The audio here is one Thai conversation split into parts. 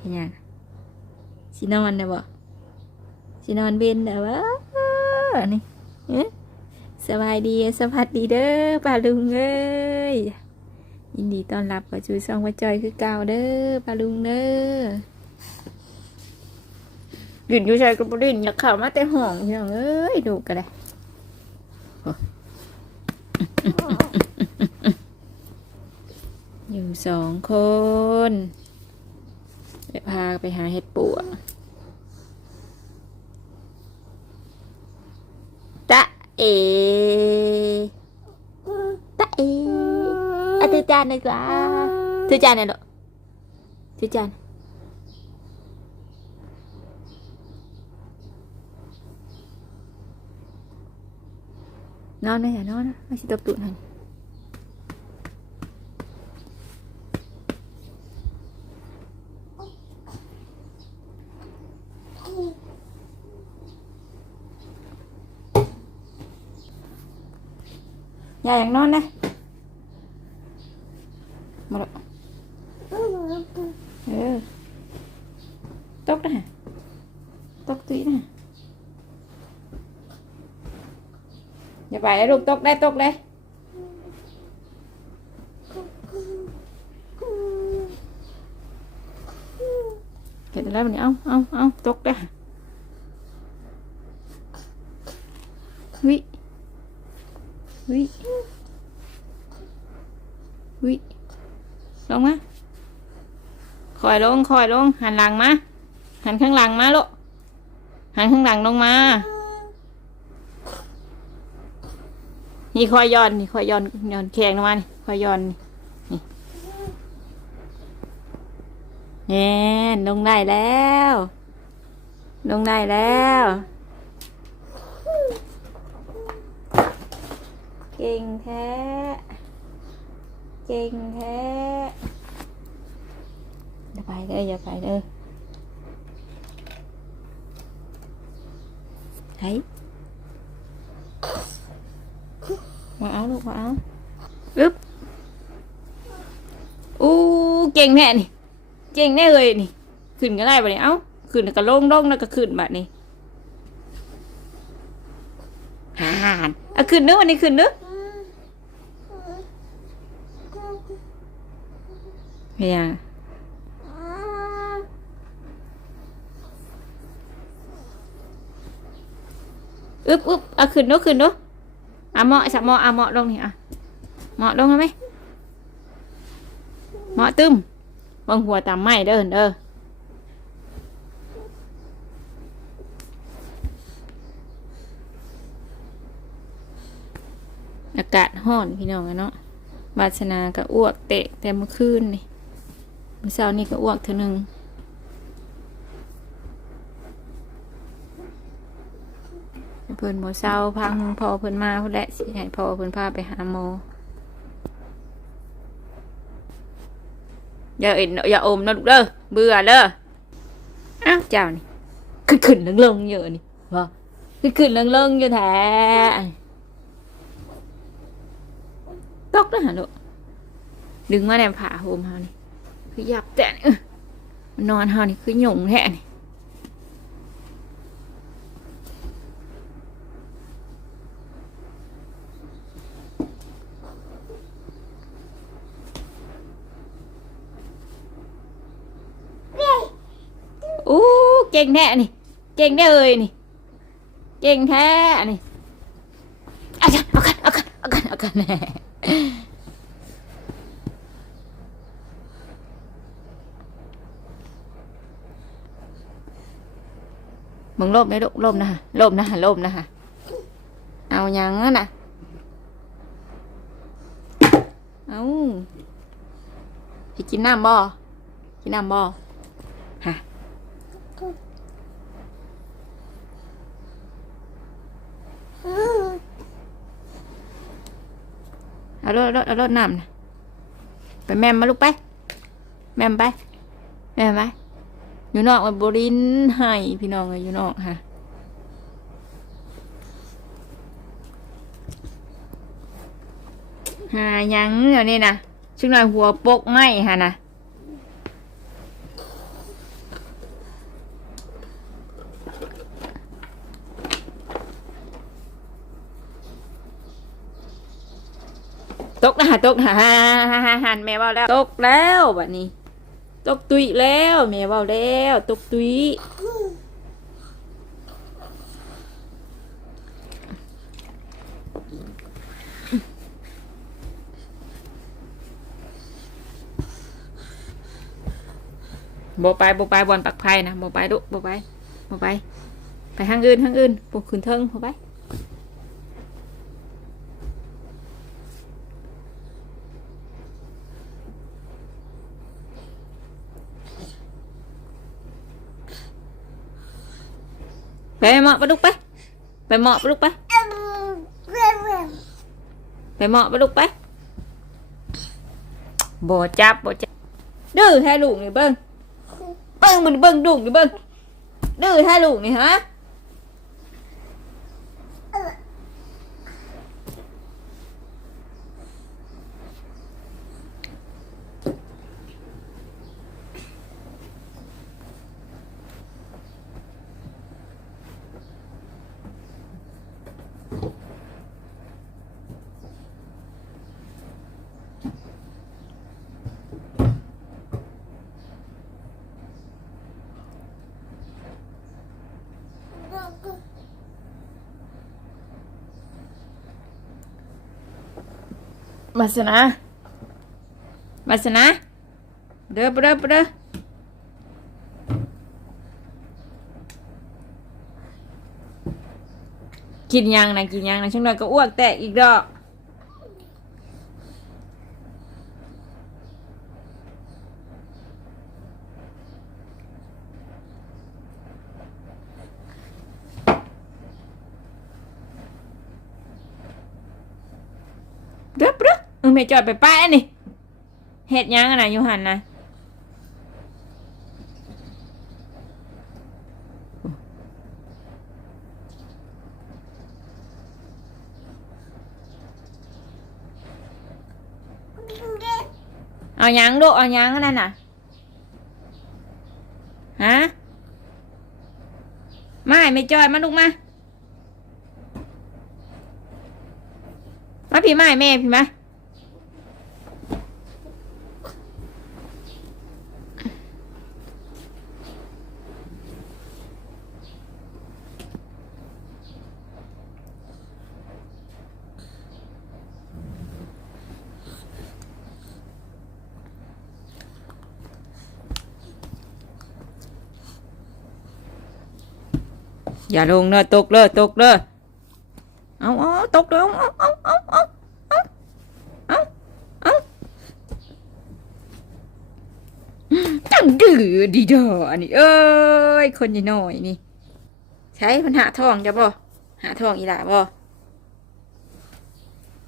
เห็นยังสินอนนะบ่สินอนเบนเด้อวะนี่เอ๊ะสบายดีสวัสดีเด้อป้าลุงเอ้ยยินดีต้อนรับกับชูซองว่าจอยคือเก่าเด้อป้าลุงเด้อหยุดอยู่ใจกับบุรินอยากข้าวมาแต่ห้องพี่น้องเอ้ยดูกันเลยอยู่สองคน ไปพาไปหาเห็ดปัวตะเอตะเออะถือจานดีกว่าถือจานหน่อยลูกถือจานนอนไหมอย่านอนนะไม่ใช่ตบตุ่นหัน ยายอยากนอนนะมาละเออตกนะตก วิวิลงมาคอยลงคอยลง หันหลังมาหันข้างหลังมาลูกหันข้างหลังลงมานี่คอยย้อนนี่คอยย้อนย้อนแข็งลงมานี่คอยย้อนนี่นี่ลงได้แล้ว ลงได้แล้ว เก่งแท้ เก่งแท้อย่าไปเด้ออย่าไปเด้อเฮ้ยมาเอาลูกมาเอาอึ๊บอู้เก่งแน่นี่ เก่งแน่เลยนี่ ขึ้นก็ได้ปะเนี่ยเอ้า ขึ้นก็ลงลงแล้วก็ขึ้นแบบนี้ฮ่านเอาขึ้นเนื้อวันนี้ขึ้นเนื้อะ เฮียอึบอึบเอาขึ้นเนอะขึ้นเนอะอะเหมาะสักเหมาะอะเหมาะลงนี่อะเหมาะลงไหมเหมาะตึมวางหัวตามไม้เด้อเด้ออากาศห้อนพี่น้องอะเนาะวาสนาก็อ้วกเตะแต่เมื่อคืนนี่ เมื่อเช้านี่ก็อ้วกเท่านึงเพิ่นหมอเศร้าพังพอเพิ่นมาเพิ่นแหละสิให้พอเพิ่นพาไปหาหมอย่าเอ็นอย่าอมนะลูกเด้อเบื่อเด้ออ้าวเจ้านี่ขึ้นขึ้นลงลงๆเยอะนี่ว่ขึ้นขึ้นลงลงๆอยู่แท้ตกนะฮะลูกดึงมาแนมผ่าโฮมเฮานี่ คือหยับแต่นี่อื้อนอนเฮานี่คือหยงแท้นี่อู้เก่งแท้นี่ เก่งได้เลยนี่ เก่งแท้นี่เอากันเอากันเอากันเอากันเอากัน มึงลบไหมลูกลบนะฮะลบนะฮะลบนะฮะเอายังอะน่ะเอาให้กินน้ำบ่กินน้ำบ่ฮะเอารถเอารถเอารถน้ำนะไปแม่มมาลูกไป แม่มไป แม่มไป อยู่นอกมันบริ้นให้พี่น้องเลอยู่นอกค่ะหายังเดี๋ยวนี้นะชุดหน่อยหัวปกไหมค่ะนะตกนะตกนะะหันแม่ว่าแล้ว ตกแล้วแบบนี้ ตกตุยแล้วแม่เบาแล้วตกตุยโบไปโบไปบอลปักไพ่นะโบไปดุโบไปโบไป ไปทางอื่นทางอื่นปลุกขึ้นเทิงโบไป ไปเหมาะปะลูกไปไปเหมาะปะลูกไปไปเหมาะปะลูกไปบ่จับบ่จับดื้อแท้ลูกนี่เบิ้งเบิ้งมันเบิ้งลูกนี่เบิ้งดื้อแท้ลูกนี่ฮะ มาสนะมาสนะเด้อปะเด้อปะเด้อกินยังนะกินยังนะช่างหน่อยก็อ้วกแตกอีกดอกเด้อปะเด้อเออ แม่จอดไปป้านี่เฮ็ดยังอะนะยูหันนะเอายังลูกเอายังอันนั่นน่ะฮะไม่ไม่จอยมาลูกมามาพี่ไม้แม่พี่มา อย่าลงเนอะตกเลยตกเลยเอาเอาตกเลยเอาเอาเอาเอาเอาเอาเอาตั้งดื้อดีดออันนี้ เอ้ยคนยี่น้อยนี่ ใช้ปัญหาทองจะบ่หาทองอีหล่าบ่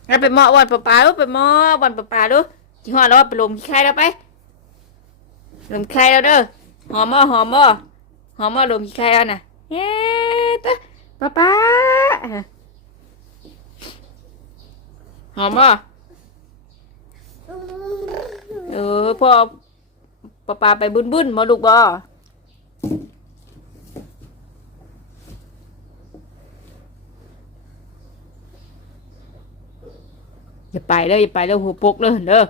เอาไปหมาะวันปลาปลาลูกไปหมาะวันปลาปลาลูกจีหอแล้วไปลมขี้ไข่แล้วไปลมขี้ไข่แล้วเด้อหอมบ่หอมบ่หอมบ่ลมขี้ไข่แล้วน่ะเฮ้ ตะป้าป้าหอมบ่ะเออพ่อป้าป้าไปบุญบุญมาลูกบ่อย่าไปเลยอย่าไปเลยหัวปกเลยเด้อ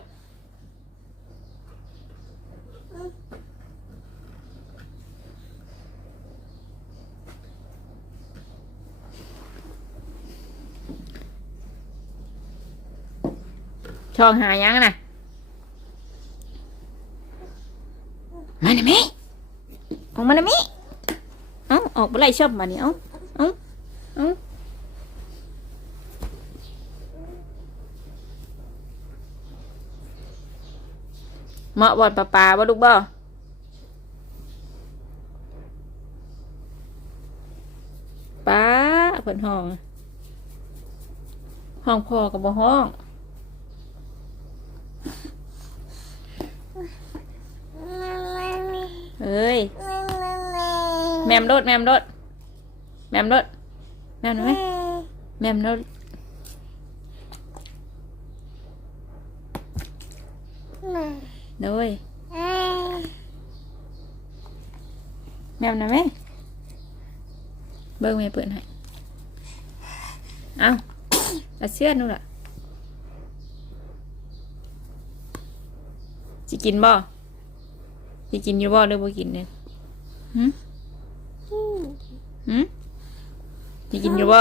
ช่องหายังน่ะมาหน่อยมิออกมาหน่อยมิเอ้าออกไปไล่ชอบมานี่เอ้าเอ้าเอ้าเหมาะบอดปลาปลาบ่ลูกบ่ป้าเพิ่นห้อง ห้องพ่อกับบ่ห้อง เอ้ย แมมรถแมมรถแมมรถแมมหน่อยไหมแมมรถเลยแมมหน่อยไหมเบิ้งแม่เปิดให้เอาเอาเสื้อนู่นล่ะสิกินบ่ สิกินอยู่บ่หรือบ่กินเนี่ยหืมหืมสิกินอยู่บ่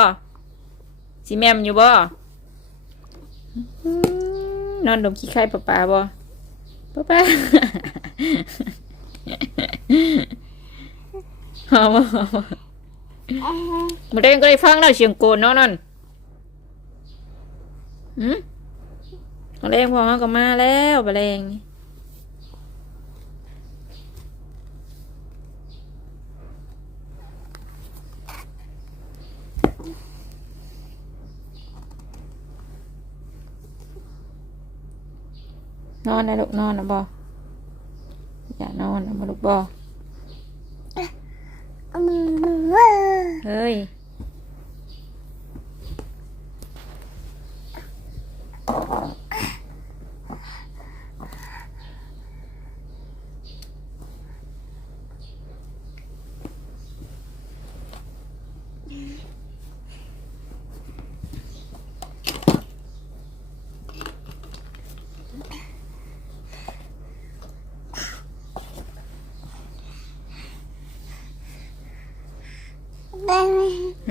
สิแม่มอยู่บ่หืมนอนดมขี้ไข่ปลาปลาบ่ปลาปลาหอมบ่หอมบ่มาเด้งก็ได้ฟังแล้วเสียงโกนเนาะนั่นหืมมาเด้งพอเขาก็มาแล้วมาเด้งนี่ นอนนะลูกนอนนะบออย่านอนนะมาลูกบอเฮ้ย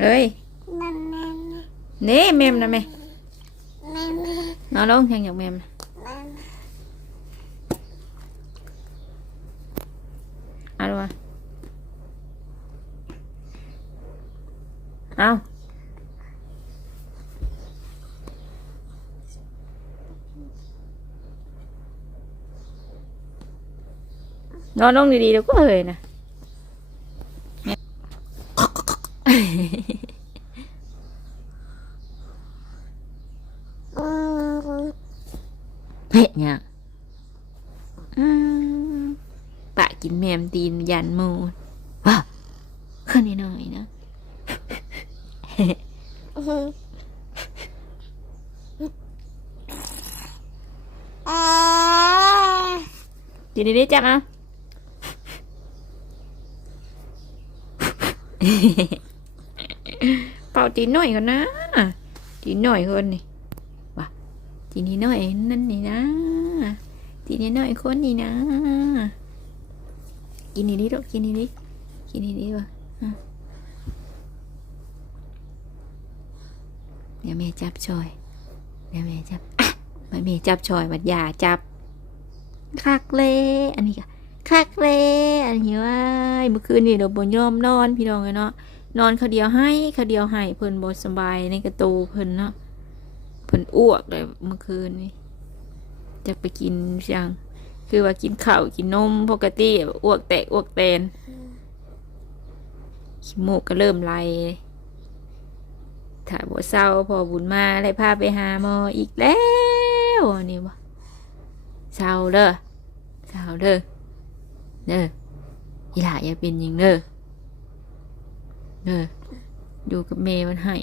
เฮ้ยนี่เมมนะแม่นอนลงยังอยากเมมนะเอาดูวะเอานอนลงดีๆเดี๋ยวก็เอ่ยนะ เฮ้ยเนี่ยอืมปะกินแมมตีน ยันมูว้าขึ้นนิดหน่อยนะกินดีจับเอาเป่าตีนหน่อยก่อนนะตีนหน่อยคนนี่ว่ะตีนนิดหน่อยนั่นนี่นะตีนนิดหน่อยคนนี่นะ กินนี่ดิลูกกินนี่ดิกินนี่ดิวะอะเดี๋ยวแม่จับชอยเดี๋ยวแม่จับอะมาแม่จับชอยบัดยาจับคักเลอันนี้ก็คักเลอันนี้ว่าเมื่อคืนนี่เราบนยอมนอนพี่น้องเลยเนาะนอนเขาเดียวให้เขาเดียวให้เพิ่นบสบายในกระตูเพิ่นเนาะเพิ่นอ้วกเลยเมื่อคืนนี่จะไปกินยัง คือว่ากินข้าวกินนมปกติอ้วกแตกอ้วกแตนขี้มูกก็เริ่มไหลถ้าบ่เศร้าพอบุญมาเลยพาไปหาหมออีกแล้วนี่บ่เศร้าเด้อเศร้าเด้อเด้ออีหล่าอย่าเป็นยังเด้อเอออยู่กับเมย์มันหาย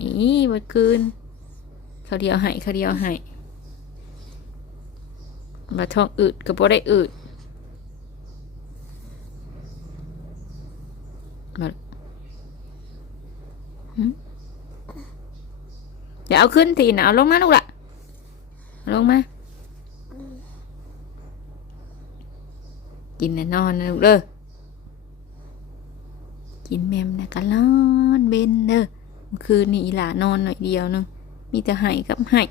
วันคืนเขาเดียวหายเขาเดียวหาย มาท้องอืดก็บ่ได้อืดมาเดี๋ยวเอาขึ้นทีนะเอาลงมาลูกละลงมากินแน่นอนนะลูกเด้อกินแมมนะกันนอนเบนเด้อคือคืนนี่หลานอนหน่อยเดียวนึงมีแต่ไห้กับไห้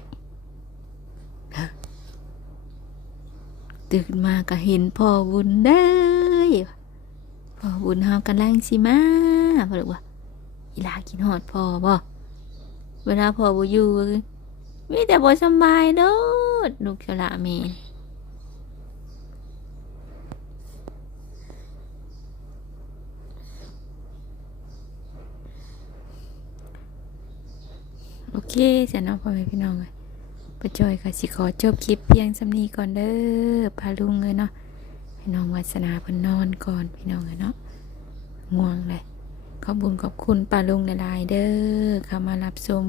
เด้อ ตื่นมาก็เห็นพ่อบุญได้ยพ่อบุญเฮากำลังสิมาบ่รู้ว่าอีลากินฮอดพ่อบ่เวลาพ่อบ่อยู่มีแต่บ่สบายเด้อลูกฉลาแม่โอเคจ้ะเน้องพ่อแม่พี่น้องเลย ป้าจอยก็สิขอจบคลิปเพียงสำนีก่อนเด้อพาลุงเลยเนาะให้น้องวัสนาเพิ่นนอนก่อนพี่น้องเลยเนาะง่วงเลยขอบุญขอบคุณป้าลุงหลายๆเด้อเข้ามารับชม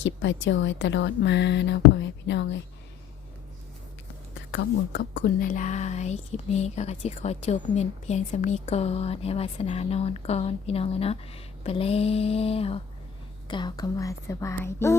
คลิปป้าจอยตลอดมาเนาะพ่อแม่พี่น้องเลยขอบคุญขอบคุณหลายๆคลิปนี้ก็สิขอจบเพียงสำนีก่อนให้วาสนานอนก่อนพี่น้องเลยเนาะไปแล้ว กล่าวคำว่าสบายดี